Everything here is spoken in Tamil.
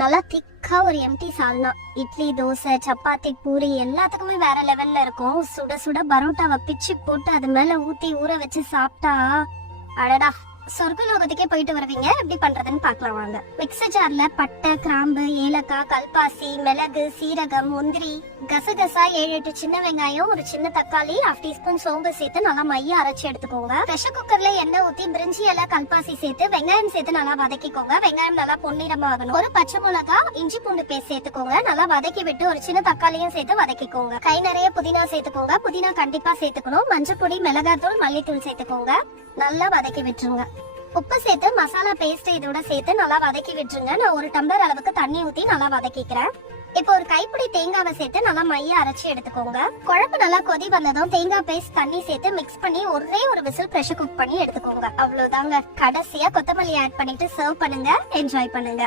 நல்லா திக்கா ஒரு எம்டி சால்னா. இட்லி, தோசை, சப்பாத்தி, பூரி எல்லாத்துக்குமே வேற லெவல்ல இருக்கும். சுட சுட பரோட்டாவை பிச்சு போட்டு அது மேல ஊத்தி ஊற வச்சு சாப்பிட்டா அடடா, சொர்க்கலோகத்துக்கே போயிட்டு வருவீங்க. எப்படி பண்றதுன்னு பாக்கலாம் வாங்க. மிக்சர் ஜார்ல பட்டை, கிராம்பு, ஏலக்காய், கல்பாசி, மிளகு, சீரகம், முந்திரி, கசகசா, 7-8 சின்ன வெங்காயம், ஒரு சின்ன தக்காளி, 1/2 டீஸ்பூன் சோம்பு சேர்த்து நல்லா மைய அரைச்சு எடுத்துக்கோங்க. பிரஷர் குக்கர்ல எண்ணெய் ஊத்தி பிரிஞ்சி இலை, கல்பாசி சேர்த்து வெங்காயம் சேர்த்து நல்லா வதக்கிக்கோங்க. வெங்காயம் நல்லா பொன்னிறமா ஆகணும். ஒரு பச்சை மிளகா, இஞ்சி பூண்டு பேஸ்ட் சேர்த்துக்கோங்க. நல்லா வதக்கி விட்டு ஒரு சின்ன தக்காளியும் சேர்த்து வதக்கிக்கோங்க. கை நிறைய புதினா சேர்த்துக்கோங்க. புதினா கண்டிப்பா சேர்த்துக்கணும். மஞ்சள் பொடி, மிளகாத்தூள், மல்லித்தூள் சேர்த்துக்கோங்க. நல்லா வதக்கி விட்டுருங்க. உப்பு சேர்த்து மசாலா பேஸ்ட் இதோட சேர்த்து நல்லா வதக்கி விட்டுருங்க. நான் 1 டம்ளர் அளவுக்கு தண்ணி ஊத்தி நல்லா வதக்கிக்கிறேன். இப்போ ஒரு கைப்பிடி தேங்காவை சேர்த்து நல்லா மைய அரைச்சி எடுத்துக்கோங்க. குழம்பு நல்லா கொதி வந்ததும் தேங்காய் பேஸ்ட் தண்ணி சேர்த்து மிக்ஸ் பண்ணி ஒரே ஒரு விசில் பிரஷர் குக் பண்ணி எடுத்துக்கோங்க. அவ்வளவுதாங்க. கடைசியா கொத்தமல்லி ஆட் பண்ணிட்டு சர்வ் பண்ணுங்க. என்ஜாய் பண்ணுங்க.